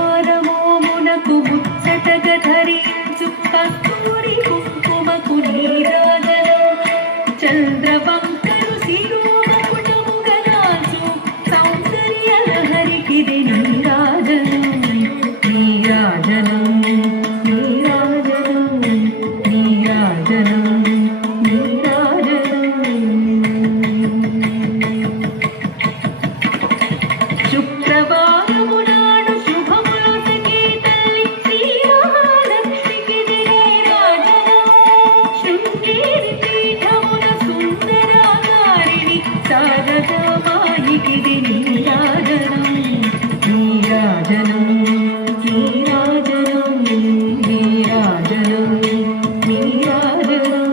ముదమారమోమునకు ముచ్చటగ ధరించు కస్తూరి కుంకుమకు నీరాజనం చంద్రవంకరు శిరోమకుటముగరాజు సౌందర్య లహరికిది నీరాజనం నీరాజనం నీరాజనం నీరాజనం నీరాజనం శుక్రవారము నాడు శుభములొసగే తల్లి శ్రీ మహాలక్ష్మికిది నీరాజనం శృంగేరి పీఠమున సుందరాకారిణి శారదామాయికిది నీరాజనం నీరాజనం నీరాజనం నీరాజనం నీరాజనం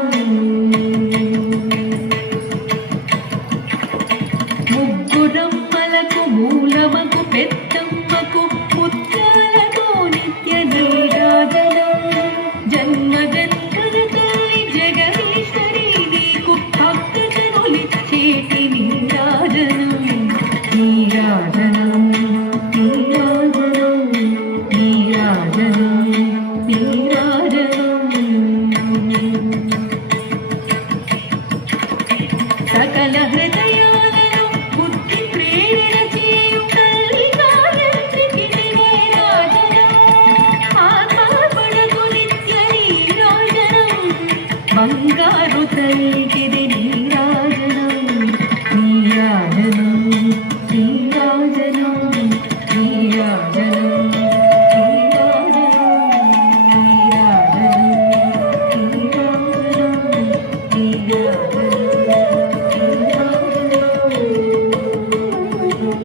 ముగ్గురమ్మలకు మూలమకు పెద్దమ్మకు ముత్యాలతో నిత్య నీరాజనం జన్మ జన్మల తల్లి జగదీశ్వరి నీకు భక్తజనులిచ్చేటి నీరాజనం నీరాజనం నీరాజనం నీరాజనం నీరాజనం సకల హృదయాలలో బుద్ధి ప్రేరణ చేయు తల్లి గాయత్రికిది నీరాజనం ఆత్మార్పణకు నిత్య నీరాజనం బంగారు తల్లికిది నీరాజనం నీరాజనం నీరాజనం నీరాజనం నీరాజనం నీరాజనం నీరాజనం నీరాజనం